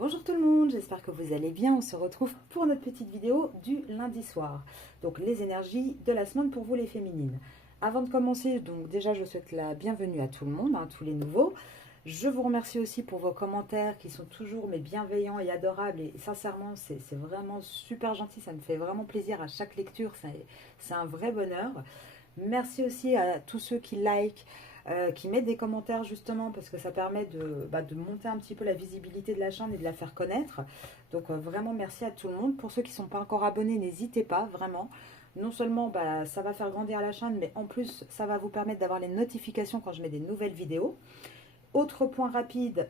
Bonjour tout le monde, j'espère que vous allez bien. On se retrouve pour notre petite vidéo du lundi soir. Donc les énergies de la semaine pour vous les féminines. Avant de commencer, donc déjà je souhaite la bienvenue à tout le monde, tous les nouveaux. Je vous remercie aussi pour vos commentaires qui sont toujours mais bienveillants et adorables. Et sincèrement, c'est vraiment super gentil, ça me fait vraiment plaisir à chaque lecture, c'est un vrai bonheur. Merci aussi à tous ceux qui likent, qui mettent des commentaires justement parce que ça permet de monter un petit peu la visibilité de la chaîne et de la faire connaître. Donc vraiment merci à tout le monde. Pour ceux qui ne sont pas encore abonnés, n'hésitez pas vraiment. Non seulement ça va faire grandir la chaîne, mais en plus ça va vous permettre d'avoir les notifications quand je mets des nouvelles vidéos. Autre point rapide,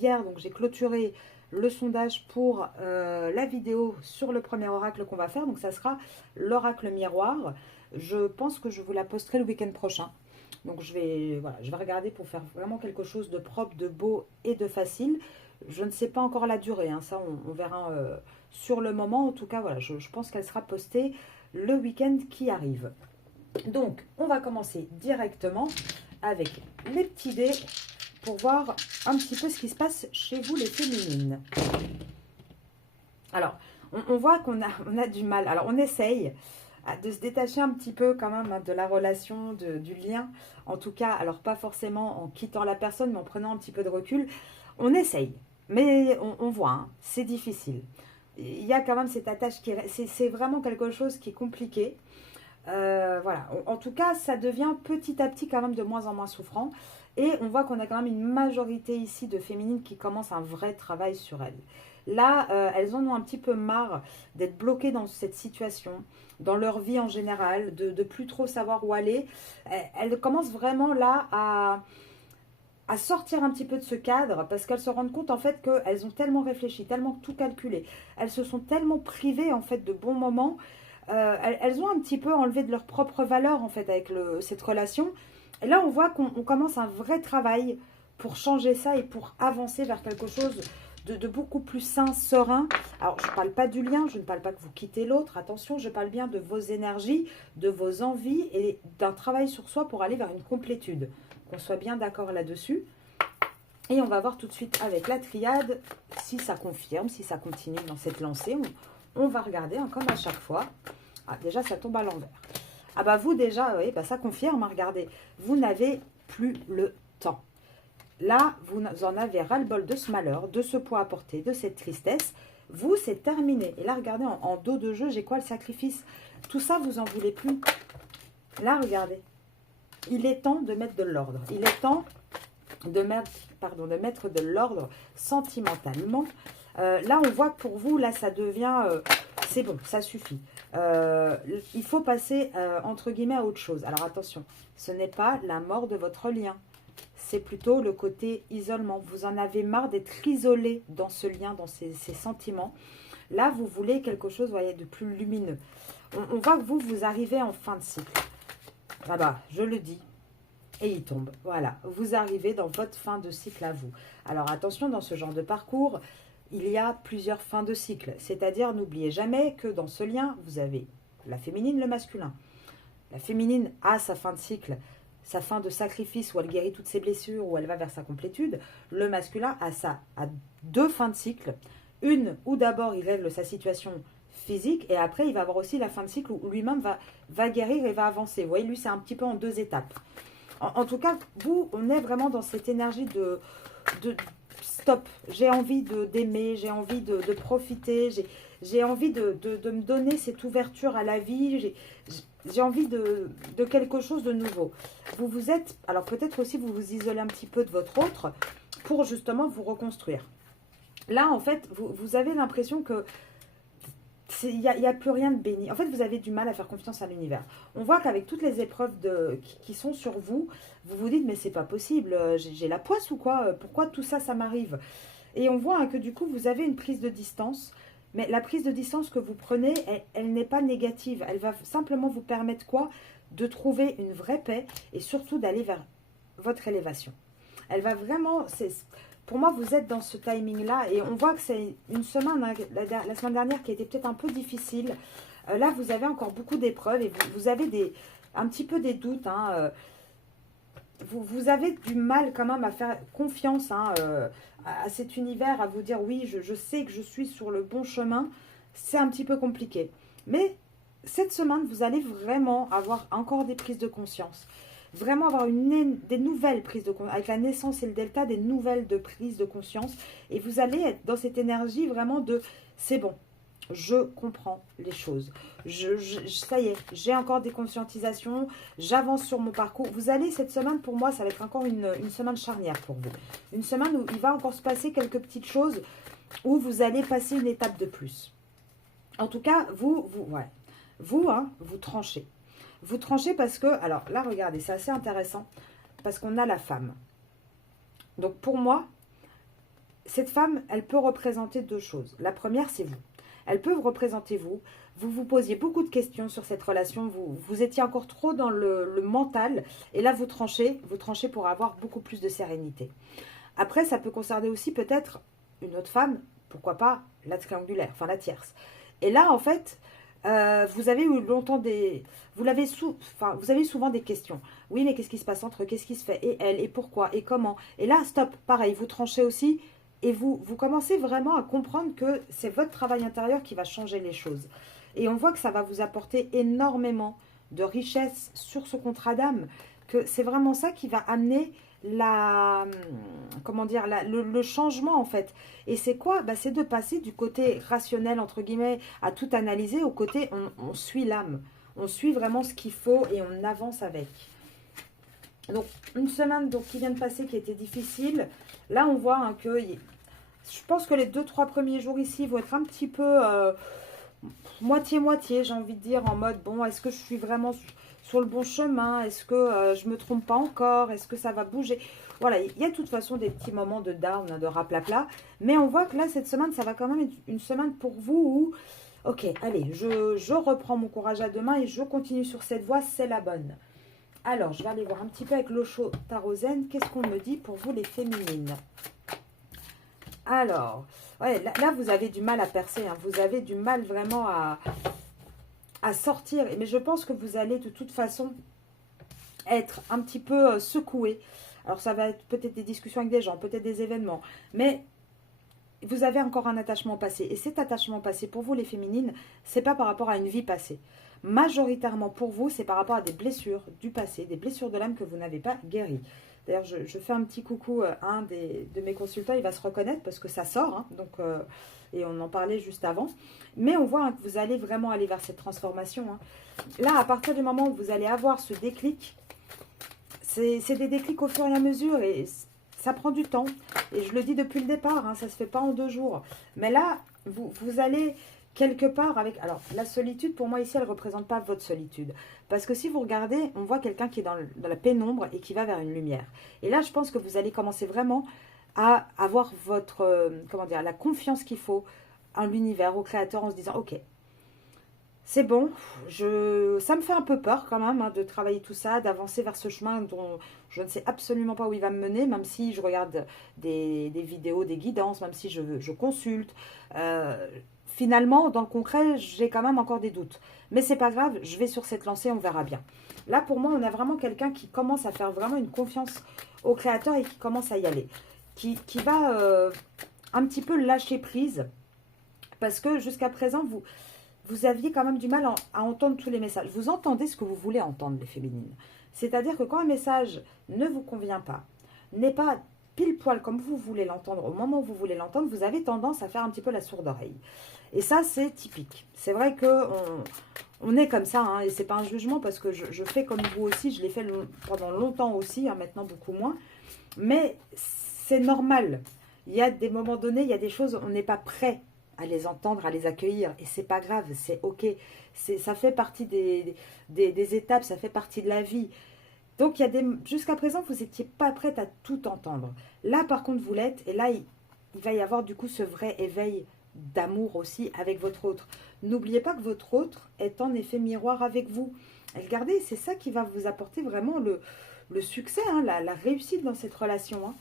hier donc j'ai clôturé le sondage pour la vidéo sur le premier oracle qu'on va faire. Donc ça sera l'oracle miroir. Je pense que je vous la posterai le week-end prochain. Donc je vais regarder pour faire vraiment quelque chose de propre, de beau et de facile. Je ne sais pas encore la durée, ça on verra sur le moment. En tout cas, voilà, je pense qu'elle sera postée le week-end qui arrive. Donc on va commencer directement avec les petits dés pour voir un petit peu ce qui se passe chez vous les féminines. Alors, on voit qu'on a du mal. Alors on essaye de se détacher un petit peu quand même de la relation, du lien. En tout cas, alors pas forcément en quittant la personne, mais en prenant un petit peu de recul. On essaye, mais on voit, c'est difficile. Il y a quand même cette attache qui... C'est vraiment quelque chose qui est compliqué. Voilà. En tout cas, ça devient petit à petit quand même de moins en moins souffrant. Et on voit qu'on a quand même une majorité ici de féminines qui commencent un vrai travail sur elles. Là, elles en ont un petit peu marre d'être bloquées dans cette situation, dans leur vie en général, de plus trop savoir où aller. Elles commencent vraiment là à sortir un petit peu de ce cadre parce qu'elles se rendent compte en fait qu'elles ont tellement réfléchi, tellement tout calculé. Elles se sont tellement privées en fait de bons moments. Elles ont un petit peu enlevé de leur propre valeur en fait avec cette relation. Et là, on voit qu'on commence un vrai travail pour changer ça et pour avancer vers quelque chose de beaucoup plus sain, serein. Alors, je ne parle pas du lien, je ne parle pas que vous quittez l'autre. Attention, je parle bien de vos énergies, de vos envies et d'un travail sur soi pour aller vers une complétude. Qu'on soit bien d'accord là-dessus. Et on va voir tout de suite avec la triade si ça confirme, si ça continue dans cette lancée. On va regarder comme à chaque fois. Ah, déjà, ça tombe à l'envers. Ah bah vous déjà, oui, ça confirme, regardez. Vous n'avez plus le temps. Là, vous en avez ras-le-bol de ce malheur, de ce poids à porter, de cette tristesse. Vous, c'est terminé. Et là, regardez, en dos de jeu, j'ai quoi le sacrifice? Tout ça, vous en voulez plus. Là, regardez. Il est temps de mettre de l'ordre. Il est temps de mettre de l'ordre sentimentalement. Là, on voit que pour vous, là, ça devient... c'est bon, ça suffit. Il faut passer, entre guillemets, à autre chose. Alors, attention, ce n'est pas la mort de votre lien. C'est plutôt le côté isolement. Vous en avez marre d'être isolé dans ce lien, dans ces sentiments. Là, vous voulez quelque chose, voyez, de plus lumineux. On voit que vous arrivez en fin de cycle. Là-bas, je le dis. Et il tombe. Voilà, vous arrivez dans votre fin de cycle à vous. Alors, attention, dans ce genre de parcours, il y a plusieurs fins de cycle. C'est-à-dire, n'oubliez jamais que dans ce lien, vous avez la féminine, le masculin. La féminine a sa fin de cycle, sa fin de sacrifice où elle guérit toutes ses blessures, où elle va vers sa complétude. Le masculin a deux fins de cycle. Une où d'abord il règle sa situation physique et après il va avoir aussi la fin de cycle où lui-même va guérir et va avancer. Vous voyez, lui c'est un petit peu en deux étapes. En tout cas, vous, on est vraiment dans cette énergie de stop. J'ai envie d'aimer, j'ai envie de profiter, j'ai envie de me donner cette ouverture à la vie, j'ai envie de quelque chose de nouveau. Vous êtes, alors peut-être aussi vous vous isolez un petit peu de votre autre pour justement vous reconstruire. Là, en fait, vous avez l'impression que il n'y a plus rien de béni. En fait, vous avez du mal à faire confiance à l'univers. On voit qu'avec toutes les épreuves qui sont sur vous, vous vous dites, mais c'est pas possible, j'ai la poisse ou quoi? Pourquoi tout ça, ça m'arrive? Et on voit que du coup, vous avez une prise de distance. Mais la prise de distance que vous prenez, elle n'est pas négative. Elle va simplement vous permettre quoi? De trouver une vraie paix et surtout d'aller vers votre élévation. Elle va vraiment... Pour moi, vous êtes dans ce timing-là et on voit que c'est une semaine, la semaine dernière, qui a été peut-être un peu difficile. Là, vous avez encore beaucoup d'épreuves et vous avez un petit peu des doutes. vous avez du mal quand même à faire confiance hein, à cet univers, à vous dire oui, je sais que je suis sur le bon chemin. C'est un petit peu compliqué. Mais cette semaine, vous allez vraiment avoir encore des prises de conscience. Vraiment avoir des nouvelles prises de conscience. Avec la naissance et le delta, des nouvelles de prises de conscience. Et vous allez être dans cette énergie vraiment de c'est bon. Je comprends les choses. Ça y est, j'ai encore des conscientisations. J'avance sur mon parcours. Vous allez, cette semaine, pour moi, ça va être encore une semaine charnière pour vous. Une semaine où il va encore se passer quelques petites choses, où vous allez passer une étape de plus. En tout cas, vous tranchez. Vous tranchez parce que, alors là, regardez, c'est assez intéressant, parce qu'on a la femme. Donc pour moi, cette femme, elle peut représenter deux choses. La première, c'est vous. Elle peut vous représenter vous. Vous vous posiez beaucoup de questions sur cette relation. Vous étiez encore trop dans le mental. Et là, vous tranchez pour avoir beaucoup plus de sérénité. Après, ça peut concerner aussi peut-être une autre femme. Pourquoi pas la triangulaire, enfin la tierce. Et là, en fait, vous avez eu longtemps vous avez eu souvent des questions. Oui, mais qu'est-ce qui se passe entre eux? Qu'est-ce qui se fait? Et elle? Et pourquoi? Et comment? Et là, stop, pareil, vous tranchez aussi. Et vous commencez vraiment à comprendre que c'est votre travail intérieur qui va changer les choses. Et on voit que ça va vous apporter énormément de richesse sur ce contrat d'âme. Que c'est vraiment ça qui va amener le changement en fait. Et c'est quoi? C'est de passer du côté rationnel entre guillemets à tout analyser au côté on suit l'âme. On suit vraiment ce qu'il faut et on avance avec. Donc une semaine qui vient de passer qui était difficile. Là on voit hein, que je pense que les 2-3 premiers jours ici vont être un petit peu moitié-moitié, j'ai envie de dire, en mode bon, est-ce que je suis vraiment sur le bon chemin? Est-ce que je me trompe pas encore? Est-ce que ça va bouger? Voilà, il y a de toute façon des petits moments de down, de raplapla. Mais on voit que là, cette semaine, ça va quand même être une semaine pour vous où, ok, allez, je reprends mon courage à deux mains et je continue sur cette voie, c'est la bonne. Alors, je vais aller voir un petit peu avec l'Osho Tarot-Zen. Qu'est-ce qu'on me dit pour vous, les féminines? Alors, ouais, là, vous avez du mal à percer. Hein. Vous avez du mal vraiment à sortir. Mais je pense que vous allez de toute façon être un petit peu secoué. Alors, ça va être peut-être des discussions avec des gens, peut-être des événements. Mais vous avez encore un attachement passé. Et cet attachement passé, pour vous, les féminines, c'est pas par rapport à une vie passée. Majoritairement, pour vous, c'est par rapport à des blessures du passé, des blessures de l'âme que vous n'avez pas guéries. D'ailleurs, je fais un petit coucou à un de mes consultants, il va se reconnaître parce que ça sort, hein, et on en parlait juste avant. Mais on voit hein, que vous allez vraiment aller vers cette transformation. Hein. Là, à partir du moment où vous allez avoir ce déclic, c'est des déclics au fur et à mesure et ça prend du temps. Et je le dis depuis le départ, hein, ça ne se fait pas en 2 jours. Mais là, vous allez quelque part avec... Alors, la solitude, pour moi, ici, elle ne représente pas votre solitude. Parce que si vous regardez, on voit quelqu'un qui est dans la pénombre et qui va vers une lumière. Et là, je pense que vous allez commencer vraiment à avoir la confiance qu'il faut en l'univers, au créateur, en se disant, ok, c'est bon, ça me fait un peu peur quand même hein, de travailler tout ça, d'avancer vers ce chemin dont je ne sais absolument pas où il va me mener, même si je regarde des vidéos, des guidances, même si je consulte. Finalement, dans le concret, j'ai quand même encore des doutes. Mais c'est pas grave, je vais sur cette lancée, on verra bien. Là, pour moi, on a vraiment quelqu'un qui commence à faire vraiment une confiance au créateur et qui commence à y aller. Qui va un petit peu lâcher prise. Parce que jusqu'à présent, vous aviez quand même du mal à entendre tous les messages. Vous entendez ce que vous voulez entendre, les féminines. C'est-à-dire que quand un message ne vous convient pas, n'est pas pile poil comme vous voulez l'entendre, au moment où vous voulez l'entendre, vous avez tendance à faire un petit peu la sourde oreille. Et ça, c'est typique. C'est vrai qu'on est comme ça, hein, et c'est pas un jugement parce que je fais comme vous aussi, je l'ai fait pendant longtemps aussi, hein, maintenant beaucoup moins. Mais c'est normal. Il y a des moments donnés, il y a des choses, on n'est pas prêt à les entendre, à les accueillir. Et c'est pas grave, c'est ok. Ça fait partie des étapes, ça fait partie de la vie. Donc, jusqu'à présent, vous n'étiez pas prête à tout entendre. Là, par contre, vous l'êtes. Et là, il va y avoir du coup ce vrai éveil d'amour aussi avec votre autre. N'oubliez pas que votre autre est en effet miroir avec vous. Et regardez, c'est ça qui va vous apporter vraiment le succès, hein, la réussite dans cette relation. Hein.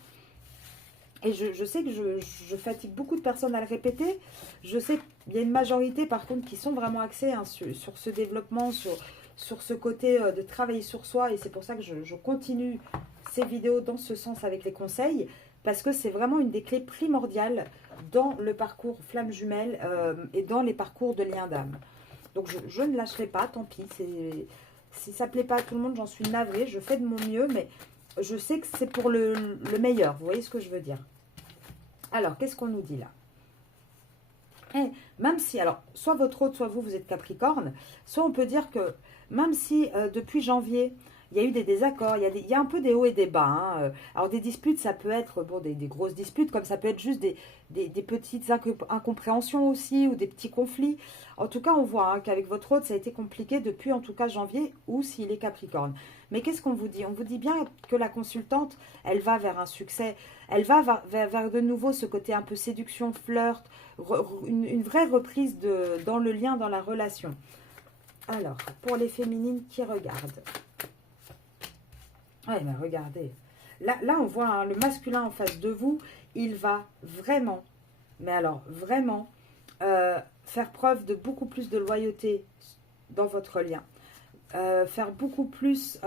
Et je sais que je fatigue beaucoup de personnes à le répéter. Je sais qu'il y a une majorité, par contre, qui sont vraiment axées hein, sur ce développement, sur ce côté de travailler sur soi. Et c'est pour ça que je continue ces vidéos dans ce sens avec les conseils, parce que c'est vraiment une des clés primordiales dans le parcours flamme jumelle et dans les parcours de lien d'âme. Donc je ne lâcherai pas, tant pis. Si ça ne plaît pas à tout le monde, j'en suis navrée. Je fais de mon mieux, mais je sais que c'est pour le meilleur. Vous voyez ce que je veux dire? Alors, qu'est-ce qu'on nous dit là? Même si, alors, soit votre hôte, soit vous, vous êtes Capricorne, soit on peut dire que même si depuis janvier, il y a eu des désaccords, il y a un peu des hauts et des bas. Hein. Alors, des disputes, ça peut être bon, des grosses disputes, comme ça peut être juste des petites incompréhensions aussi, ou des petits conflits. En tout cas, on voit hein, qu'avec votre hôte, ça a été compliqué depuis, en tout cas, janvier, ou s'il est Capricorne. Mais qu'est-ce qu'on vous dit? On vous dit bien que la consultante, elle va vers un succès, elle va vers de nouveau ce côté un peu séduction, flirt, une vraie reprise dans le lien, dans la relation. Alors, pour les féminines qui regardent. Ouais, mais regardez. Là on voit hein, le masculin en face de vous. Il va vraiment, mais alors vraiment, faire preuve de beaucoup plus de loyauté dans votre lien. Faire beaucoup plus,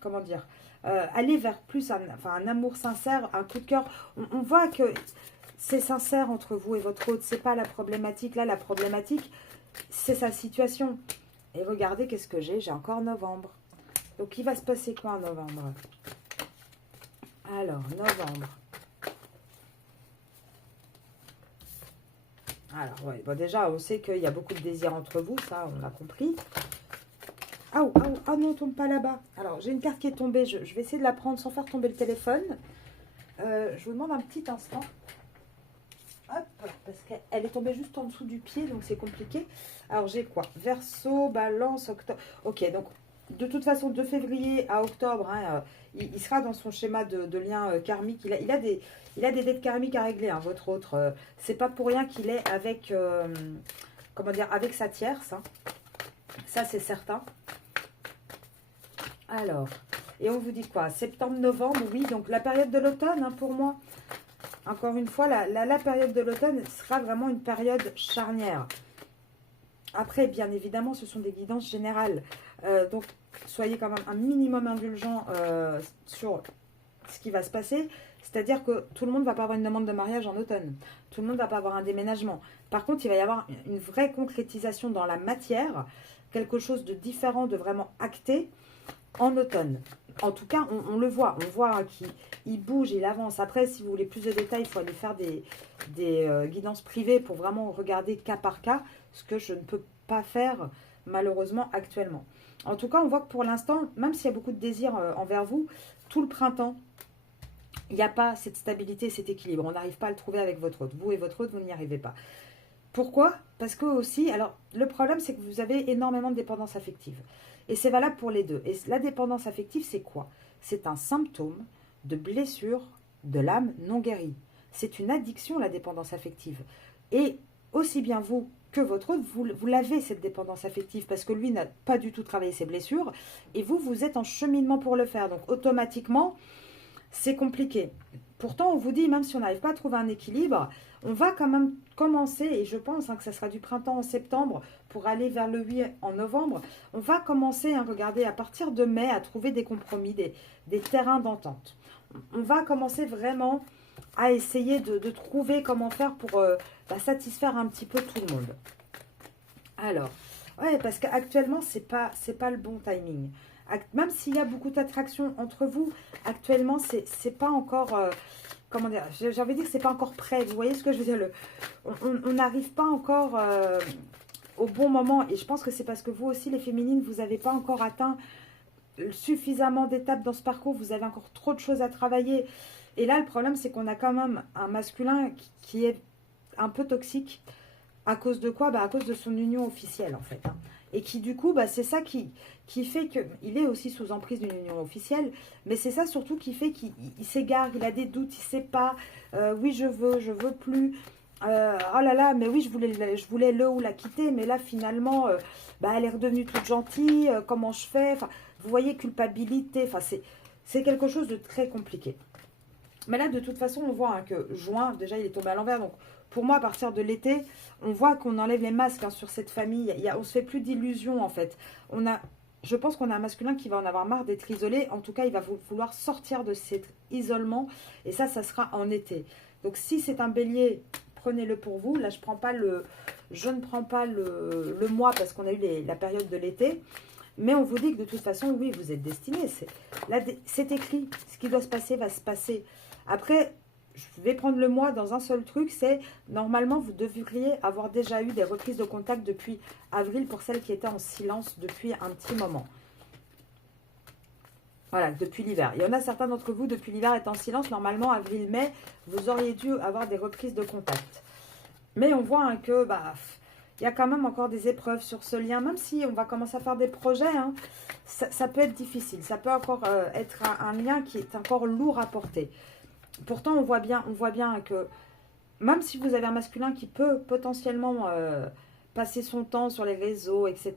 comment dire, aller vers plus un amour sincère, un coup de cœur. On voit que c'est sincère entre vous et votre hôte. C'est pas la problématique. Là, la problématique, c'est sa situation. Et regardez, qu'est-ce que j'ai? J'ai encore novembre. Donc, il va se passer quoi en novembre? Alors, novembre. Alors, ouais, bon, déjà, on sait qu'il y a beaucoup de désir entre vous. Ça, on l'a compris. Ah oh, non, tombe pas là-bas. Alors, j'ai une carte qui est tombée. Je vais essayer de la prendre sans faire tomber le téléphone. Je vous demande un petit instant. Hop, parce qu'elle est tombée juste en dessous du pied, donc c'est compliqué. Alors, j'ai quoi? Verseau, Balance, Octobre. Ok, donc, de toute façon, de février à octobre, hein, il sera dans son schéma de lien karmique. Il a des dettes karmiques à régler, hein, votre autre. C'est pas pour rien qu'il est avec, comment dire, avec sa tierce. Hein. Ça, c'est certain. Alors, et on vous dit quoi? Septembre, novembre, oui. Donc, la période de l'automne, hein, pour moi. Encore une fois, la période de l'automne sera vraiment une période charnière. Après, bien évidemment, ce sont des guidances générales. Donc, soyez quand même un minimum indulgent sur ce qui va se passer. C'est-à-dire que tout le monde ne va pas avoir une demande de mariage en automne. Tout le monde ne va pas avoir un déménagement. Par contre, il va y avoir une vraie concrétisation dans la matière. Quelque chose de différent, de vraiment acté en automne. En tout cas, on le voit. On voit hein, qu'il bouge, il avance. Après, si vous voulez plus de détails, il faut aller faire des guidances privées pour vraiment regarder cas par cas, ce que je ne peux pas faire malheureusement actuellement. En tout cas, on voit que pour l'instant, même s'il y a beaucoup de désir envers vous, tout le printemps, il n'y a pas cette stabilité, cet équilibre. On n'arrive pas à le trouver avec votre hôte. Vous et votre hôte, vous n'y arrivez pas. Pourquoi? Parce que aussi, alors le problème c'est que vous avez énormément de dépendance affective. Et c'est valable pour les deux. Et la dépendance affective, c'est quoi? C'est un symptôme de blessure de l'âme non guérie. C'est une addiction, la dépendance affective. Et aussi bien vous que votre autre, vous l'avez cette dépendance affective parce que lui n'a pas du tout travaillé ses blessures. Et vous êtes en cheminement pour le faire. Donc automatiquement, c'est compliqué. Pourtant, on vous dit, même si on n'arrive pas à trouver un équilibre, on va quand même commencer, et je pense hein, que ça sera du printemps en septembre pour aller vers le 8 en novembre, on va commencer, hein, regardez, à partir de mai, à trouver des compromis, des terrains d'entente. On va commencer vraiment à essayer de trouver comment faire pour satisfaire un petit peu tout le monde. Alors, ouais, parce qu'actuellement, c'est pas le bon timing. Même s'il y a beaucoup d'attraction entre vous, actuellement, c'est pas encore... comment dire? J'ai envie de dire que c'est pas encore prêt. Vous voyez ce que je veux dire? On n'arrive pas encore au bon moment. Et je pense que c'est parce que vous aussi, les féminines, vous n'avez pas encore atteint suffisamment d'étapes dans ce parcours. Vous avez encore trop de choses à travailler. Et là, le problème, c'est qu'on a quand même un masculin qui est un peu toxique. À cause de quoi? À cause de son union officielle, en fait. Hein. Et qui, du coup, c'est ça qui fait qu'il est aussi sous emprise d'une union officielle. Mais c'est ça, surtout, qui fait qu'il s'égare, il a des doutes, il ne sait pas. Oui, je veux plus. Oh là là, mais oui, je voulais le ou la quitter. Mais là, finalement, elle est redevenue toute gentille. Comment je fais? Enfin, vous voyez, culpabilité. Enfin, c'est quelque chose de très compliqué. Mais là, de toute façon, on voit hein, que juin, déjà, il est tombé à l'envers. Donc, pour moi, à partir de l'été, on voit qu'on enlève les masques hein, sur cette famille. On ne se fait plus d'illusions, en fait. On a je pense qu'on a un masculin qui va en avoir marre d'être isolé. En tout cas, il va vouloir sortir de cet isolement. Et ça sera en été. Donc, si c'est un bélier, prenez-le pour vous. Là, je ne prends pas le mois parce qu'on a eu la période de l'été. Mais on vous dit que de toute façon, oui, vous êtes destiné. C'est écrit. Ce qui doit se passer va se passer. Après, je vais prendre le mois dans un seul truc. C'est normalement, vous devriez avoir déjà eu des reprises de contact depuis avril pour celles qui étaient en silence depuis un petit moment. Voilà, depuis l'hiver. Il y en a certains d'entre vous, depuis l'hiver, est en silence. Normalement, avril-mai, vous auriez dû avoir des reprises de contact. Mais on voit que il y a quand même encore des épreuves sur ce lien. Même si on va commencer à faire des projets, hein, ça peut être difficile. Ça peut encore être un lien qui est encore lourd à porter. Pourtant, on voit bien que même si vous avez un masculin qui peut potentiellement passer son temps sur les réseaux, etc.,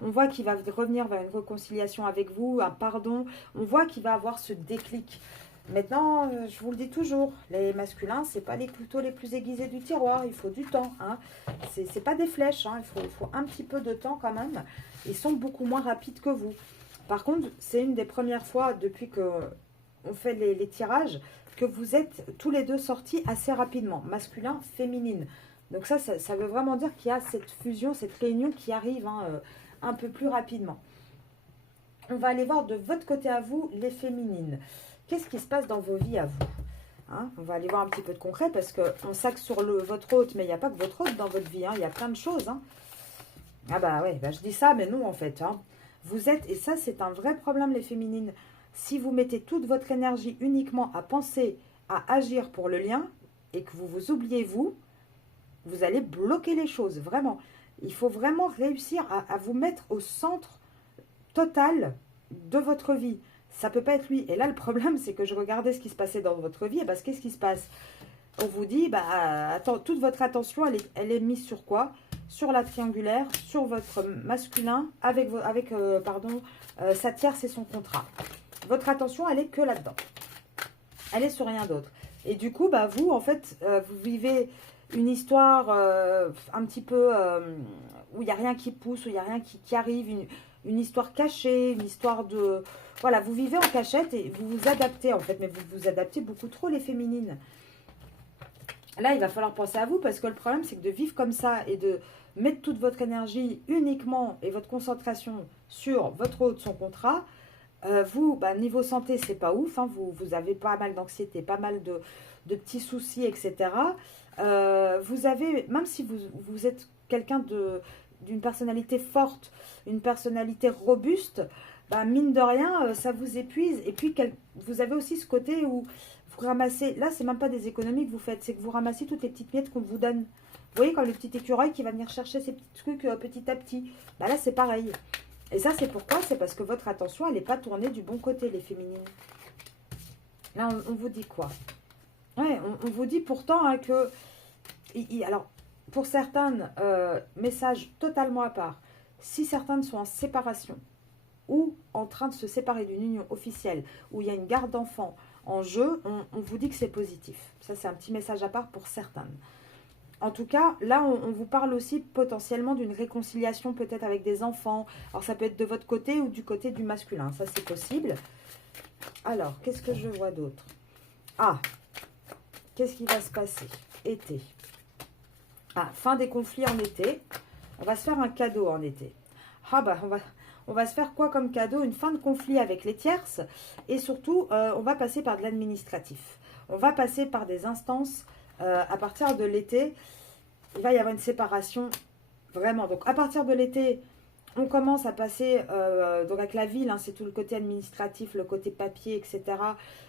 on voit qu'il va revenir vers une réconciliation avec vous, un pardon. On voit qu'il va avoir ce déclic. Maintenant, je vous le dis toujours, les masculins, ce n'est pas les couteaux les plus aiguisés du tiroir. Il faut du temps. Hein. Ce n'est pas des flèches. Hein. Il faut un petit peu de temps quand même. Ils sont beaucoup moins rapides que vous. Par contre, c'est une des premières fois depuis qu'on fait les tirages que vous êtes tous les deux sortis assez rapidement, masculin, féminine. Donc ça veut vraiment dire qu'il y a cette fusion, cette réunion qui arrive un peu plus rapidement. On va aller voir de votre côté à vous, les féminines. Qu'est-ce qui se passe dans vos vies à vous, hein? On va aller voir un petit peu de concret parce qu'on s'axe sur votre hôte, mais il n'y a pas que votre hôte dans votre vie, hein. Il y a plein de choses. Hein. Ah bah ouais, je dis ça, mais non en fait. Hein. Vous êtes, et ça c'est un vrai problème les féminines, si vous mettez toute votre énergie uniquement à penser, à agir pour le lien, et que vous vous oubliez vous allez bloquer les choses, vraiment. Il faut vraiment réussir à vous mettre au centre total de votre vie. Ça ne peut pas être lui. Et là, le problème, c'est que je regardais ce qui se passait dans votre vie. Et parce qu'est-ce qui se passe? On vous dit, toute votre attention, elle est mise sur quoi? Sur la triangulaire, sur votre masculin, avec sa tierce et son contrat. Votre attention, elle est que là-dedans. Elle est sur rien d'autre. Et du coup, vous, en fait, vous vivez une histoire un petit peu où il n'y a rien qui pousse, où il n'y a rien qui arrive, une histoire cachée, une histoire de... Voilà, vous vivez en cachette et vous vous adaptez, en fait, mais vous vous adaptez beaucoup trop, les féminines. Là, il va falloir penser à vous, parce que le problème, c'est que de vivre comme ça et de mettre toute votre énergie uniquement et votre concentration sur votre hôte, son contrat, vous, niveau santé, c'est pas ouf, hein, vous avez pas mal d'anxiété, pas mal de petits soucis, etc. Vous avez, même si vous êtes quelqu'un d'une personnalité forte, une personnalité robuste, mine de rien, ça vous épuise. Et puis, vous avez aussi ce côté où vous ramassez, là, c'est même pas des économies que vous faites, c'est que vous ramassez toutes les petites miettes qu'on vous donne. Vous voyez, quand le petit écureuil qui va venir chercher ces petits trucs petit à petit, là, c'est pareil. Et ça, c'est pourquoi? C'est parce que votre attention, elle n'est pas tournée du bon côté, les féminines. Là, on vous dit quoi? Ouais, on vous dit pourtant que... alors, pour certaines, message totalement à part. Si certaines sont en séparation ou en train de se séparer d'une union officielle où il y a une garde d'enfants en jeu, on vous dit que c'est positif. Ça, c'est un petit message à part pour certaines. En tout cas, là, on vous parle aussi potentiellement d'une réconciliation peut-être avec des enfants. Alors, ça peut être de votre côté ou du côté du masculin. Ça, c'est possible. Alors, qu'est-ce que je vois d'autre? Ah, qu'est-ce qui va se passer? Été. Ah, fin des conflits en été. On va se faire un cadeau en été. Ah on va se faire quoi comme cadeau? Une fin de conflit avec les tierces. Et surtout, on va passer par de l'administratif. On va passer par des instances. À partir de l'été, il va y avoir une séparation. Vraiment. Donc, à partir de l'été, on commence à passer donc avec la ville. Hein, c'est tout le côté administratif, le côté papier, etc.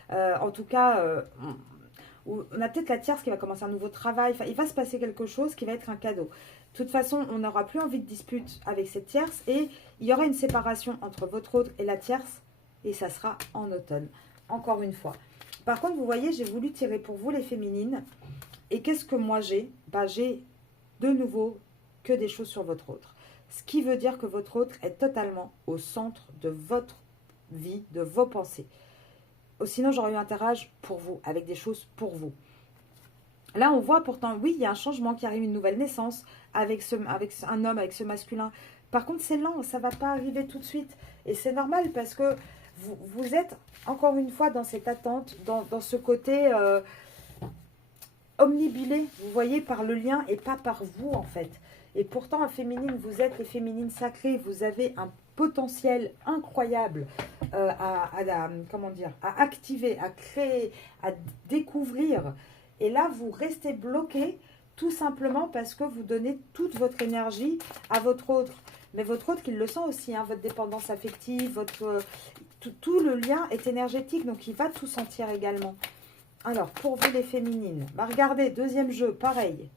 En tout cas... on a peut-être la tierce qui va commencer un nouveau travail. Enfin, il va se passer quelque chose qui va être un cadeau. De toute façon, on n'aura plus envie de dispute avec cette tierce et il y aura une séparation entre votre hôte et la tierce et ça sera en automne. Encore une fois. Par contre, vous voyez, j'ai voulu tirer pour vous les féminines. Et qu'est-ce que moi j'ai? J'ai de nouveau que des choses sur votre autre. Ce qui veut dire que votre autre est totalement au centre de votre vie, de vos pensées. Sinon, j'aurais eu un tirage pour vous, avec des choses pour vous. Là, on voit pourtant, oui, il y a un changement qui arrive, une nouvelle naissance avec un homme, avec ce masculin Par contre, c'est lent, ça ne va pas arriver tout de suite. Et c'est normal parce que vous êtes, encore une fois, dans cette attente, dans ce côté omnibulé, vous voyez, par le lien et pas par vous, en fait. Et pourtant, féminine, vous êtes les féminines sacrées, vous avez un potentiel incroyable comment dire, à activer, à créer, à découvrir. Et là, vous restez bloqué tout simplement parce que vous donnez toute votre énergie à votre autre. Mais votre autre, il le sent aussi, hein, votre dépendance affective, tout le lien est énergétique, donc il va tout sentir également. Alors, pour vous les féminines, bah regardez, deuxième jeu, pareil.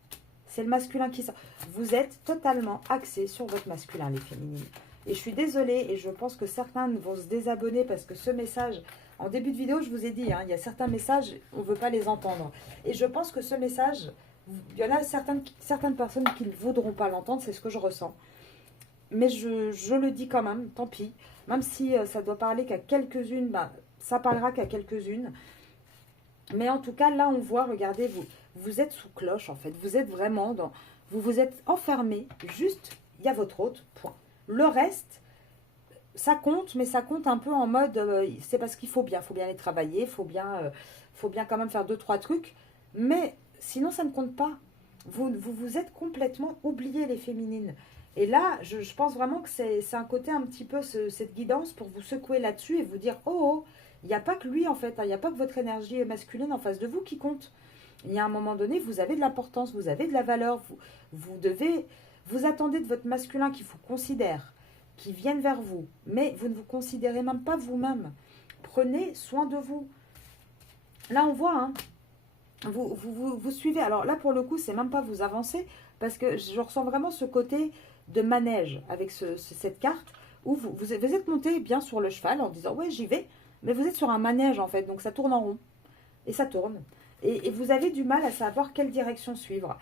C'est le masculin qui sort. Vous êtes totalement axé sur votre masculin, les féminines. Et je suis désolée, et je pense que certains vont se désabonner parce que ce message, en début de vidéo, je vous ai dit, hein, il y a certains messages, on ne veut pas les entendre. Et je pense que ce message, il y en a certaines personnes qui ne voudront pas l'entendre, c'est ce que je ressens. Mais je le dis quand même, tant pis. Même si ça doit parler qu'à quelques-unes, bah, ça parlera qu'à quelques-unes. Mais en tout cas, là, on voit, regardez, vous êtes sous cloche, en fait. Vous êtes vraiment dans... Vous êtes enfermé, juste, il y a votre hôte, point. Le reste, ça compte, mais ça compte un peu en mode, c'est parce qu'il faut bien aller travailler, il faut bien quand même faire 2-3 trucs. Mais sinon, ça ne compte pas. Vous êtes complètement oubliés, les féminines. Et là, je pense vraiment que c'est un côté un petit peu cette guidance pour vous secouer là-dessus et vous dire, oh, il n'y a pas que lui en fait, hein, il n'y a pas que votre énergie masculine en face de vous qui compte. Il y a un moment donné, vous avez de l'importance, vous avez de la valeur, vous attendez de votre masculin qui vous considère, qui vienne vers vous, mais vous ne vous considérez même pas vous-même. Prenez soin de vous. Là, on voit, hein, vous suivez. Alors là, pour le coup, c'est même pas vous avancer, parce que je ressens vraiment ce côté de manège avec cette carte, où vous êtes monté bien sur le cheval en disant, ouais, j'y vais, mais vous êtes sur un manège, en fait, donc ça tourne en rond, et ça tourne. Et vous avez du mal à savoir quelle direction suivre,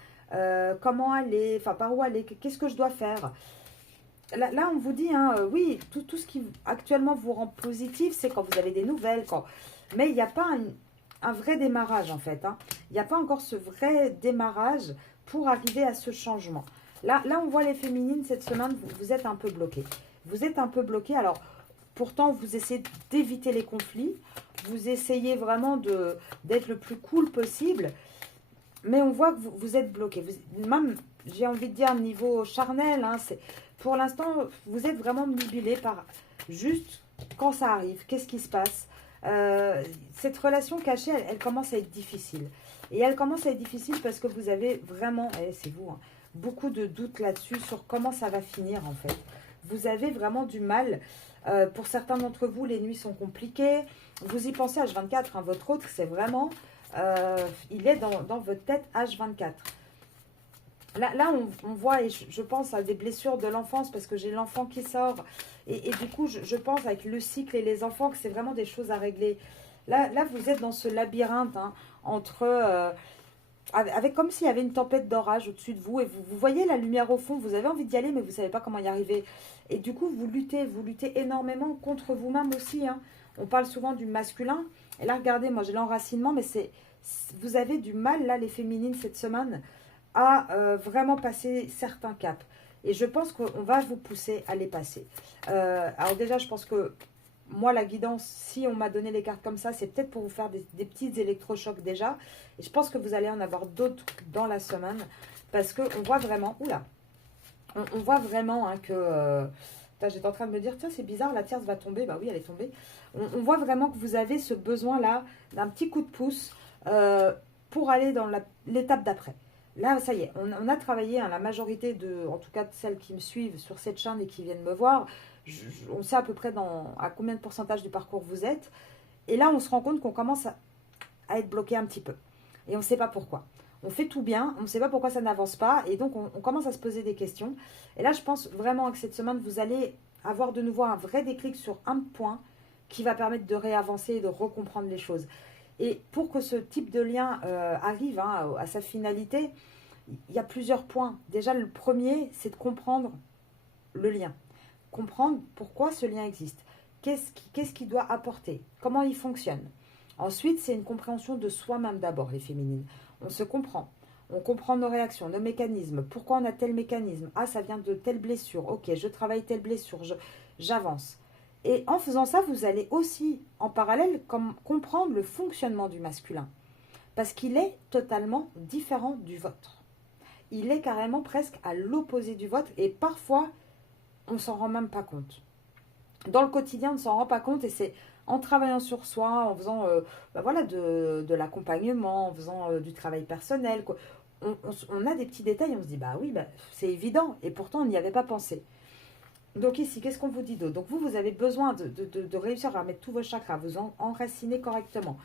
comment aller, enfin, par où aller, qu'est-ce que je dois faire. Là, on vous dit, hein, oui, tout ce qui actuellement vous rend positif, c'est quand vous avez des nouvelles, mais il n'y a pas un vrai démarrage, en fait. Hein. Il n'y a pas encore ce vrai démarrage pour arriver à ce changement. Là, on voit les féminines, cette semaine, vous êtes un peu bloquées. Vous êtes un peu bloquées. Alors, pourtant, vous essayez d'éviter les conflits. Vous essayez vraiment d'être le plus cool possible. Mais on voit que vous êtes bloqués. Même, j'ai envie de dire, niveau charnel, hein, pour l'instant, vous êtes vraiment obnubilés par juste quand ça arrive, qu'est-ce qui se passe. Cette relation cachée, elle commence à être difficile. Et elle commence à être difficile parce que vous avez vraiment, c'est vous, hein, beaucoup de doutes là-dessus sur comment ça va finir en fait. Vous avez vraiment du mal. Pour certains d'entre vous, les nuits sont compliquées. Vous y pensez H24, hein, votre autre, c'est vraiment... il est dans votre tête H24. Là on voit, et je pense à des blessures de l'enfance, parce que j'ai l'enfant qui sort. Et du coup, je pense avec le cycle et les enfants que c'est vraiment des choses à régler. Là vous êtes dans ce labyrinthe, hein, entre... avec comme s'il y avait une tempête d'orage au-dessus de vous, et vous voyez la lumière au fond, vous avez envie d'y aller, mais vous ne savez pas comment y arriver. Et du coup, vous luttez énormément contre vous-même aussi. Hein. On parle souvent du masculin. Et là, regardez, moi j'ai l'enracinement, mais vous avez du mal, là, les féminines, cette semaine, à vraiment passer certains caps. Et je pense qu'on va vous pousser à les passer. Alors déjà, je pense que moi, la guidance, si on m'a donné les cartes comme ça, c'est peut-être pour vous faire des petits électrochocs déjà. Et je pense que vous allez en avoir d'autres dans la semaine. Parce qu'on voit vraiment... Oula, on voit vraiment, hein, que... j'étais en train de me dire, tiens, c'est bizarre, la tierce va tomber. Bah oui, elle est tombée. On voit vraiment que vous avez ce besoin-là d'un petit coup de pouce pour aller dans l'étape d'après. Là, ça y est, on a travaillé, hein, la majorité en tout cas de celles qui me suivent sur cette chaîne et qui viennent me voir, on sait à peu près à combien de pourcentage du parcours vous êtes. Et là, on se rend compte qu'on commence à être bloqué un petit peu. Et on ne sait pas pourquoi. On fait tout bien, on ne sait pas pourquoi ça n'avance pas. Et donc, on commence à se poser des questions. Et là, je pense vraiment que cette semaine, vous allez avoir de nouveau un vrai déclic sur un point qui va permettre de réavancer et de recomprendre les choses. Et pour que ce type de lien arrive, hein, à sa finalité, il y a plusieurs points. Déjà, le premier, c'est de comprendre le lien. Comprendre pourquoi ce lien existe. Qu'est-ce qu'il doit apporter. Comment il fonctionne. Ensuite, c'est une compréhension de soi-même d'abord, les féminines. On se comprend. On comprend nos réactions, nos mécanismes. Pourquoi on a tel mécanisme? Ah, ça vient de telle blessure. Ok, je travaille telle blessure, j'avance. Et en faisant ça, vous allez aussi, en parallèle, comprendre le fonctionnement du masculin. Parce qu'il est totalement différent du vôtre. Il est carrément presque à l'opposé du vôtre. Et parfois, on ne s'en rend même pas compte. Dans le quotidien, on ne s'en rend pas compte. Et c'est en travaillant sur soi, en faisant voilà, de l'accompagnement, en faisant du travail personnel, quoi. On a des petits détails, on se dit, bah oui, bah, c'est évident. Et pourtant, on n'y avait pas pensé. Donc ici, qu'est-ce qu'on vous dit d'autre? Donc vous avez besoin de réussir à mettre tous vos chakras, vous enraciner correctement.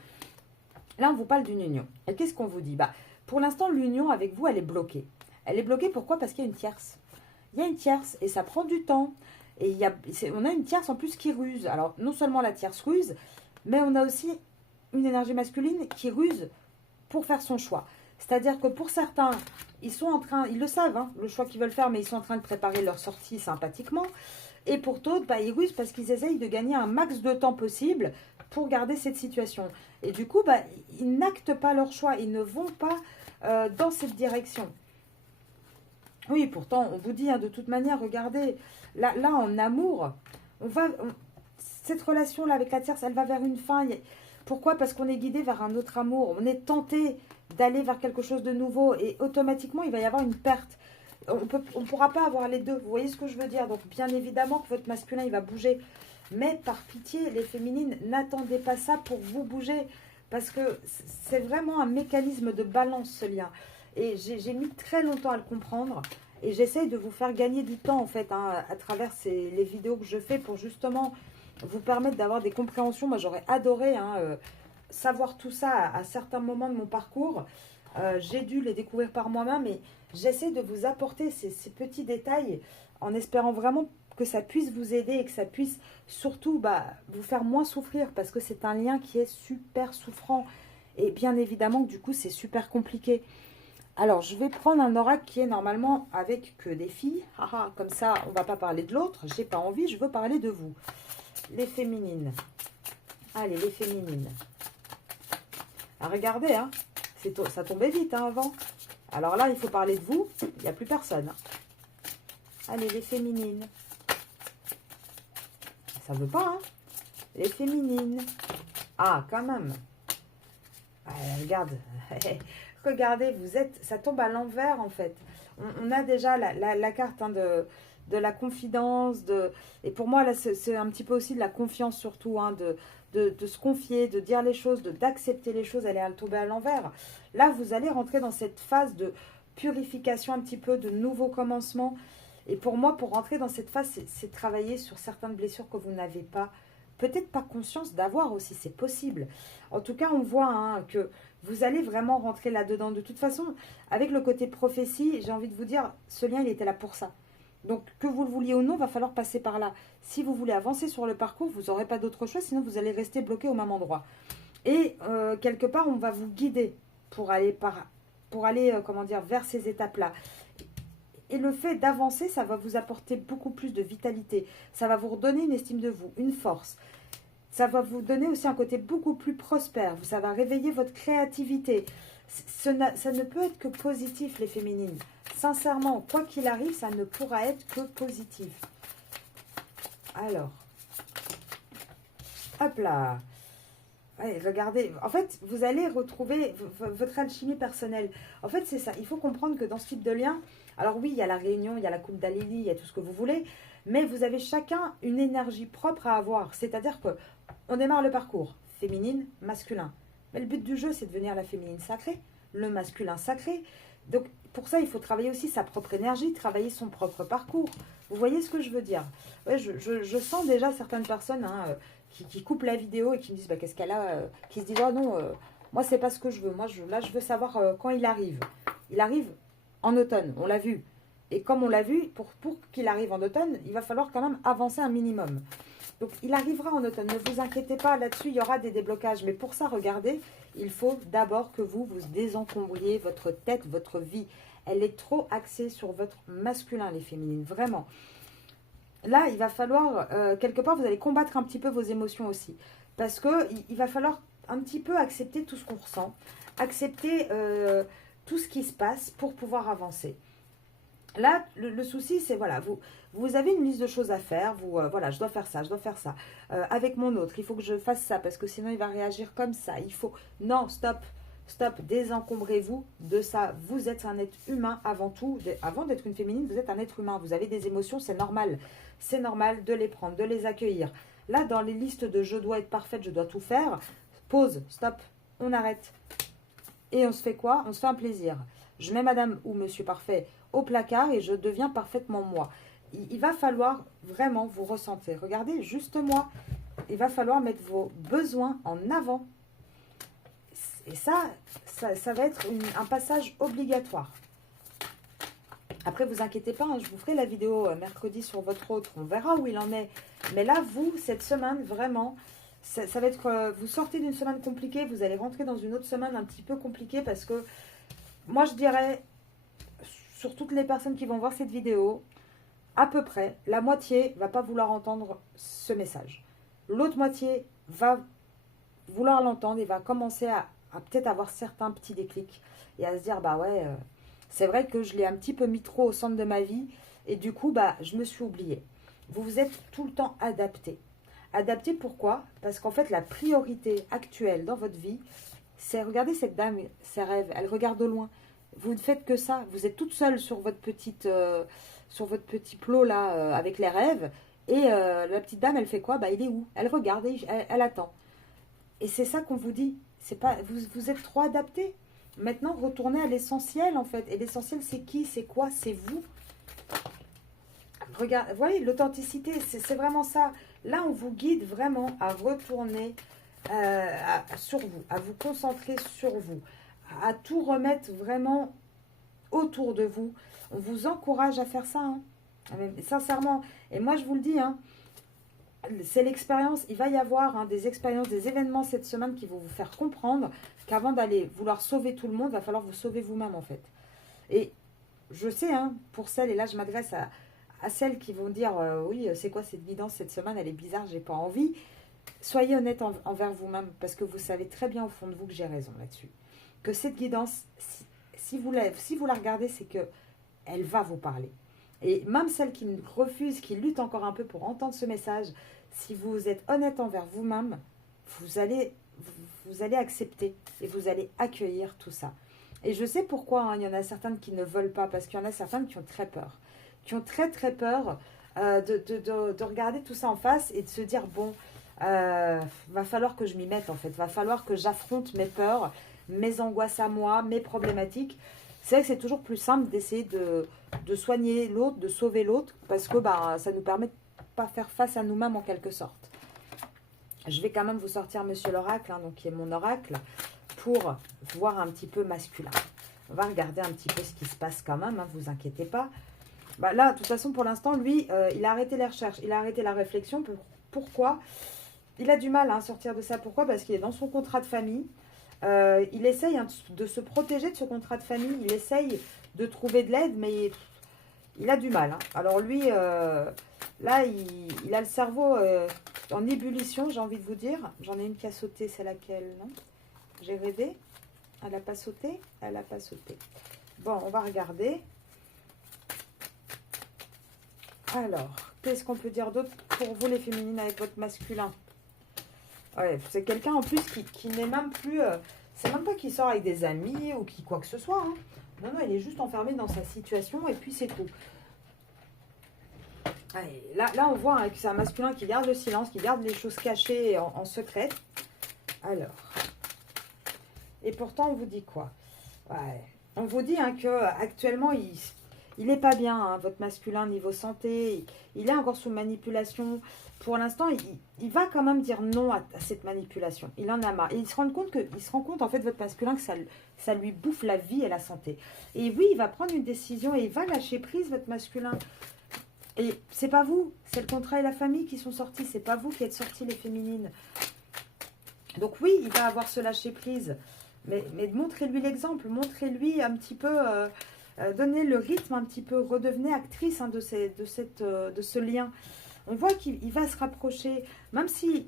Là, on vous parle d'une union. Et qu'est-ce qu'on vous dit? Bah, pour l'instant, l'union avec vous, elle est bloquée. Elle est bloquée, pourquoi? Parce qu'il y a une tierce. Il y a une tierce et ça prend du temps. Et on a une tierce en plus qui ruse. Alors, non seulement la tierce ruse, mais on a aussi une énergie masculine qui ruse pour faire son choix. C'est-à-dire que pour certains, ils sont en train, ils le savent, hein, le choix qu'ils veulent faire, mais ils sont en train de préparer leur sortie sympathiquement. Et pour d'autres, bah, ils rusent parce qu'ils essayent de gagner un max de temps possible pour garder cette situation. Et du coup, bah, ils n'actent pas leur choix, ils ne vont pas dans cette direction. Oui, pourtant, on vous dit, hein, de toute manière, regardez, là en amour, cette relation-là avec la tierce, elle va vers une fin. Pourquoi? Parce qu'on est guidé vers un autre amour. On est tenté d'aller vers quelque chose de nouveau et automatiquement, il va y avoir une perte. On ne pourra pas avoir les deux. Vous voyez ce que je veux dire? Donc, bien évidemment que votre masculin, il va bouger. Mais par pitié, les féminines, n'attendez pas ça pour vous bouger. Parce que c'est vraiment un mécanisme de balance, ce lien. Et j'ai mis très longtemps à le comprendre. Et j'essaye de vous faire gagner du temps, en fait, hein, à travers les vidéos que je fais pour justement vous permettre d'avoir des compréhensions. Moi, j'aurais adoré savoir tout ça à certains moments de mon parcours. J'ai dû les découvrir par moi-même, mais j'essaie de vous apporter ces petits détails en espérant vraiment que ça puisse vous aider et que ça puisse surtout vous faire moins souffrir parce que c'est un lien qui est super souffrant. Et bien évidemment que du coup, c'est super compliqué. Alors, je vais prendre un oracle qui est normalement avec que des filles. Comme ça, on ne va pas parler de l'autre. J'ai pas envie, je veux parler de vous. Les féminines. Allez, les féminines. Ah, regardez, hein, ça tombait vite avant. Alors là, il faut parler de vous. Il n'y a plus personne. Allez, les féminines. Ça ne veut pas, hein. Les féminines. Ah, quand même. Regarde. Regardez, ça tombe à l'envers, en fait. On a déjà la carte de la confidence. Et pour moi, là, c'est un petit peu aussi de la confiance, surtout, hein, de se confier, de dire les choses, d'accepter les choses. Elle est tombée à l'envers. Là, vous allez rentrer dans cette phase de purification, un petit peu de nouveau commencement. Et pour moi, pour rentrer dans cette phase, c'est travailler sur certaines blessures que vous n'avez pas, peut-être pas conscience d'avoir aussi, c'est possible. En tout cas, on voit que vous allez vraiment rentrer là-dedans. De toute façon, avec le côté prophétie, j'ai envie de vous dire, ce lien, il était là pour ça. Donc, que vous le vouliez ou non, va falloir passer par là. Si vous voulez avancer sur le parcours, vous n'aurez pas d'autre choix, sinon vous allez rester bloqué au même endroit. Et quelque part, on va vous guider pour aller, comment dire, vers ces étapes-là. Et le fait d'avancer, ça va vous apporter beaucoup plus de vitalité. Ça va vous redonner une estime de vous, une force. Ça va vous donner aussi un côté beaucoup plus prospère. Ça va réveiller votre créativité. Ça ne peut être que positif, les féminines. Sincèrement, quoi qu'il arrive, ça ne pourra être que positif. Alors, hop là. Allez, regardez. En fait, vous allez retrouver votre alchimie personnelle. En fait, c'est ça. Il faut comprendre que dans ce type de lien, alors oui, il y a la réunion, il y a la coupe d'Alili, il y a tout ce que vous voulez, mais vous avez chacun une énergie propre à avoir. C'est-à-dire que on démarre le parcours, féminine, masculin. Mais le but du jeu, c'est de devenir la féminine sacrée, le masculin sacré. Donc, pour ça, il faut travailler aussi sa propre énergie, travailler son propre parcours. Vous voyez ce que je veux dire? Ouais, je sens déjà certaines personnes qui coupent la vidéo et qui me disent, qu'est-ce qu'elle a qui se disent, oh non, moi, c'est pas ce que je veux. Moi, là, je veux savoir quand il arrive. Il arrive en automne, on l'a vu. Et comme on l'a vu, pour qu'il arrive en automne, il va falloir quand même avancer un minimum. Donc, il arrivera en automne. Ne vous inquiétez pas, là-dessus, il y aura des déblocages. Mais pour ça, regardez, il faut d'abord que vous désencombriez votre tête, votre vie. Elle est trop axée sur votre masculin, les féminines, vraiment. Là, il va falloir, quelque part, vous allez combattre un petit peu vos émotions aussi. Parce qu'il va falloir un petit peu accepter tout ce qu'on ressent. Accepter tout ce qui se passe pour pouvoir avancer. Là, le souci, c'est, voilà, vous avez une liste de choses à faire. Voilà, je dois faire ça, je dois faire ça. Avec mon autre, il faut que je fasse ça, parce que sinon, il va réagir comme ça. Il faut... Non, stop, stop, désencombrez-vous de ça. Vous êtes un être humain avant tout. Avant d'être une féminine, vous êtes un être humain. Vous avez des émotions, c'est normal. C'est normal de les prendre, de les accueillir. Là, dans les listes de je dois être parfaite, je dois tout faire, pause, stop, on arrête. Et on se fait quoi? On se fait un plaisir. Je mets madame ou monsieur parfait au placard et je deviens parfaitement moi. Il va falloir vraiment vous ressentir. Regardez, juste moi. Il va falloir mettre vos besoins en avant. Et ça va être un passage obligatoire. Après, vous inquiétez pas, hein, je vous ferai la vidéo mercredi sur votre autre. On verra où il en est. Mais là, vous, cette semaine, vraiment, ça va être... vous sortez d'une semaine compliquée, vous allez rentrer dans une autre semaine un petit peu compliquée parce que moi, je dirais, sur toutes les personnes qui vont voir cette vidéo, à peu près, la moitié va pas vouloir entendre ce message. L'autre moitié va vouloir l'entendre et va commencer à peut-être avoir certains petits déclics et à se dire, bah ouais, c'est vrai que je l'ai un petit peu mis trop au centre de ma vie et du coup, bah, je me suis oubliée. Vous vous êtes tout le temps adapté. Adapté pourquoi? Parce qu'en fait, la priorité actuelle dans votre vie, c'est, regardez cette dame, ses rêves, elle regarde au loin. Vous ne faites que ça. Vous êtes toute seule sur votre petit plot là, avec les rêves. Et la petite dame, elle fait quoi? Bah, il est où? Elle regarde, elle attend. Et c'est ça qu'on vous dit. C'est pas, vous êtes trop adapté. Maintenant, retournez à l'essentiel en fait. Et l'essentiel, c'est qui? C'est quoi? C'est vous. Regarde, vous voyez, l'authenticité, c'est vraiment ça. Là, on vous guide vraiment à retourner sur vous, à vous concentrer sur vous, à tout remettre vraiment autour de vous. On vous encourage à faire ça, hein. Mais sincèrement. Et moi, je vous le dis, hein, c'est l'expérience. Il va y avoir des expériences, des événements cette semaine qui vont vous faire comprendre qu'avant d'aller vouloir sauver tout le monde, il va falloir vous sauver vous-même, en fait. Et je sais, hein, pour celles, et là, je m'adresse à celles qui vont dire oui, c'est quoi cette guidance cette semaine, elle est bizarre, j'ai pas envie. Soyez honnête envers vous-même parce que vous savez très bien au fond de vous que j'ai raison là-dessus. Que cette guidance, si vous la regardez, c'est que elle va vous parler. Et même celles qui refusent, qui luttent encore un peu pour entendre ce message, si vous êtes honnête envers vous-même, vous allez accepter et vous allez accueillir tout ça. Et je sais pourquoi, hein, il y en a certaines qui ne veulent pas, parce qu'il y en a certaines qui ont très peur. Qui ont très très peur de regarder tout ça en face et de se dire, bon, va falloir que je m'y mette en fait. Va falloir que j'affronte mes peurs, mes angoisses à moi, mes problématiques. C'est vrai que c'est toujours plus simple d'essayer de soigner l'autre, de sauver l'autre, parce que bah, ça nous permet de pas faire face à nous-mêmes en quelque sorte. Je vais quand même vous sortir Monsieur l'Oracle, hein, donc qui est mon oracle, pour voir un petit peu masculin. On va regarder un petit peu ce qui se passe quand même, hein, vous inquiétez pas. Bah là, de toute façon, pour l'instant, lui, il a arrêté les recherches, il a arrêté la réflexion. Pourquoi? Il a du mal à sortir de ça. Pourquoi? Parce qu'il est dans son contrat de famille. Il essaye de se protéger de ce contrat de famille. Il essaye de trouver de l'aide, mais il a du mal. Hein. Alors lui, là, il a le cerveau en ébullition, j'ai envie de vous dire. J'en ai une qui a sauté, c'est laquelle? Non, j'ai rêvé. Elle n'a pas sauté? Elle n'a pas sauté. Bon, on va regarder. Alors, qu'est-ce qu'on peut dire d'autre pour vous les féminines avec votre masculin? Ouais, c'est quelqu'un en plus qui n'est même plus... c'est même pas qu'il sort avec des amis ou qui quoi que ce soit. Hein. Non, non, il est juste enfermé dans sa situation et puis c'est tout. Allez, là, on voit hein, que c'est un masculin qui garde le silence, qui garde les choses cachées en secret. Alors. Et pourtant, on vous dit quoi? Ouais. On vous dit hein, qu'actuellement, il n'est pas bien, hein, votre masculin, niveau santé. Il est encore sous manipulation. Pour l'instant, il va quand même dire non à cette manipulation. Il en a marre. Et il se rend compte, en fait, votre masculin, que ça lui bouffe la vie et la santé. Et oui, il va prendre une décision et il va lâcher prise, votre masculin. Et c'est pas vous, c'est le contrat et la famille qui sont sortis. C'est pas vous qui êtes sortis, les féminines. Donc oui, il va avoir ce lâcher prise. Mais montrez-lui l'exemple. Montrez-lui un petit peu... donnez le rythme un petit peu. Redevenez actrice hein, de ce lien. On voit qu'il va se rapprocher, même si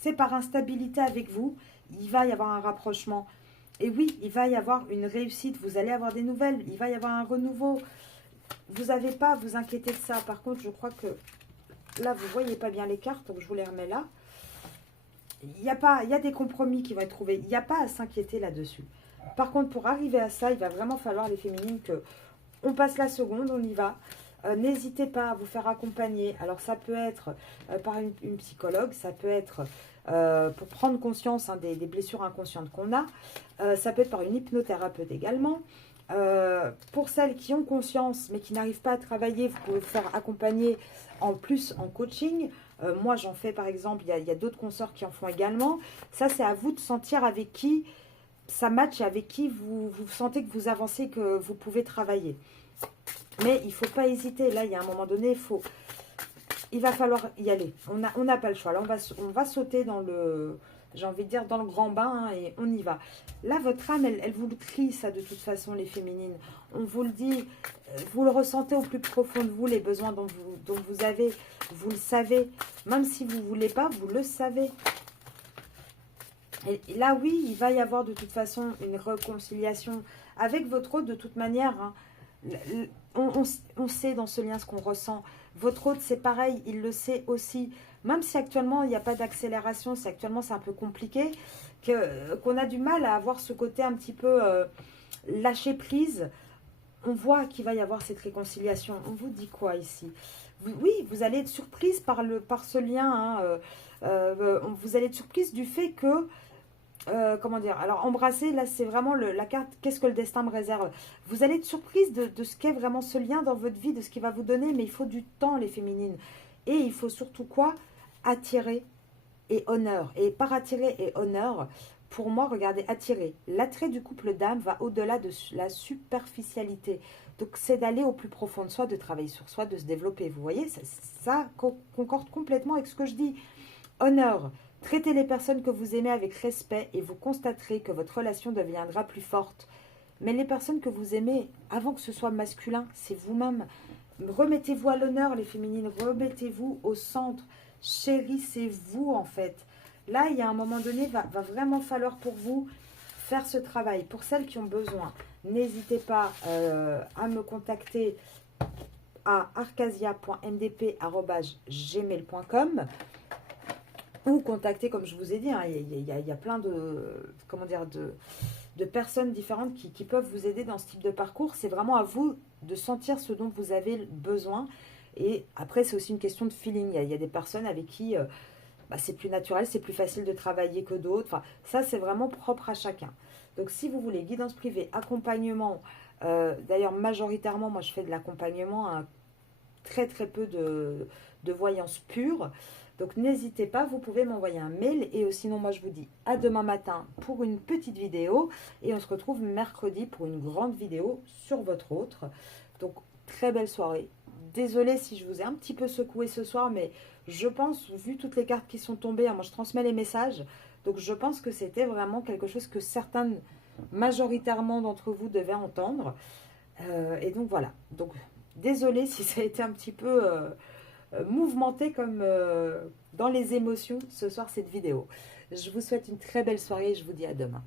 c'est par instabilité avec vous, il va y avoir un rapprochement. Et oui, il va y avoir une réussite, vous allez avoir des nouvelles, il va y avoir un renouveau. Vous n'avez pas à vous inquiéter de ça. Par contre, je crois que là, vous ne voyez pas bien les cartes, donc je vous les remets là. Il y a des compromis qui vont être trouvés. Il n'y a pas à s'inquiéter là-dessus. Par contre, pour arriver à ça, il va vraiment falloir, les féminines, que on passe la seconde, on y va. N'hésitez pas à vous faire accompagner. Alors, ça peut être par une psychologue, ça peut être pour prendre conscience des blessures inconscientes qu'on a. Ça peut être par une hypnothérapeute également. Pour celles qui ont conscience mais qui n'arrivent pas à travailler, vous pouvez vous faire accompagner en plus en coaching. Moi, j'en fais par exemple, il y a d'autres consoeurs qui en font également. Ça, c'est à vous de sentir avec qui ça match et avec qui vous sentez que vous avancez, que vous pouvez travailler. Mais il ne faut pas hésiter. Là, il y a un moment donné, il va falloir y aller. On n'a pas le choix. Là, on va sauter dans le, j'ai envie de dire, dans le grand bain, hein, et on y va. Là, votre âme, elle vous le crie, ça, de toute façon, les féminines. On vous le dit, vous le ressentez au plus profond de vous, les besoins dont vous avez, vous le savez. Même si vous ne voulez pas, vous le savez. Et là, oui, il va y avoir de toute façon une réconciliation avec votre hôte, de toute manière. Hein. On sait dans ce lien ce qu'on ressent. Votre hôte, c'est pareil, il le sait aussi. Même si actuellement, il n'y a pas d'accélération, si actuellement c'est un peu compliqué, qu'on a du mal à avoir ce côté un petit peu lâcher prise, on voit qu'il va y avoir cette réconciliation. On vous dit quoi ici? Oui, vous allez être surprise par ce lien. Hein, vous allez être surprise du fait que comment dire, alors embrasser, là c'est vraiment la carte, qu'est-ce que le destin me réserve. Vous allez être surprise de ce qu'est vraiment ce lien dans votre vie, de ce qu'il va vous donner, mais il faut du temps, les féminines. Et il faut surtout quoi? Attirer et honneur. Et par attirer et honneur, pour moi, regardez, attirer. L'attrait du couple d'âme va au-delà de la superficialité. Donc c'est d'aller au plus profond de soi, de travailler sur soi, de se développer. Vous voyez, ça concorde complètement avec ce que je dis. Honneur. Traitez les personnes que vous aimez avec respect et vous constaterez que votre relation deviendra plus forte. Mais les personnes que vous aimez, avant que ce soit masculin, c'est vous-même. Remettez-vous à l'honneur, les féminines. Remettez-vous au centre. Chérissez-vous, en fait. Là, il y a un moment donné, va vraiment falloir pour vous faire ce travail. Pour celles qui ont besoin, n'hésitez pas à me contacter à arcasia.mdp@gmail.com. Ou contacter, comme je vous ai dit, hein, il y a plein de personnes différentes qui peuvent vous aider dans ce type de parcours. C'est vraiment à vous de sentir ce dont vous avez besoin. Et après, c'est aussi une question de feeling. Il y a des personnes avec qui c'est plus naturel, c'est plus facile de travailler que d'autres. Enfin, ça, c'est vraiment propre à chacun. Donc, si vous voulez guidance privée, accompagnement, d'ailleurs, majoritairement, moi, je fais de l'accompagnement, hein, très, très peu de voyance pure. Donc, n'hésitez pas, vous pouvez m'envoyer un mail. Et sinon, moi, je vous dis à demain matin pour une petite vidéo. Et on se retrouve mercredi pour une grande vidéo sur votre autre. Donc, très belle soirée. Désolée si je vous ai un petit peu secoué ce soir, mais je pense, vu toutes les cartes qui sont tombées, hein, moi, je transmets les messages. Donc, je pense que c'était vraiment quelque chose que certaines, majoritairement d'entre vous, devaient entendre. Et donc, voilà. Donc, désolée si ça a été un petit peu... mouvementé comme dans les émotions ce soir cette vidéo. Je vous souhaite une très belle soirée et je vous dis à demain.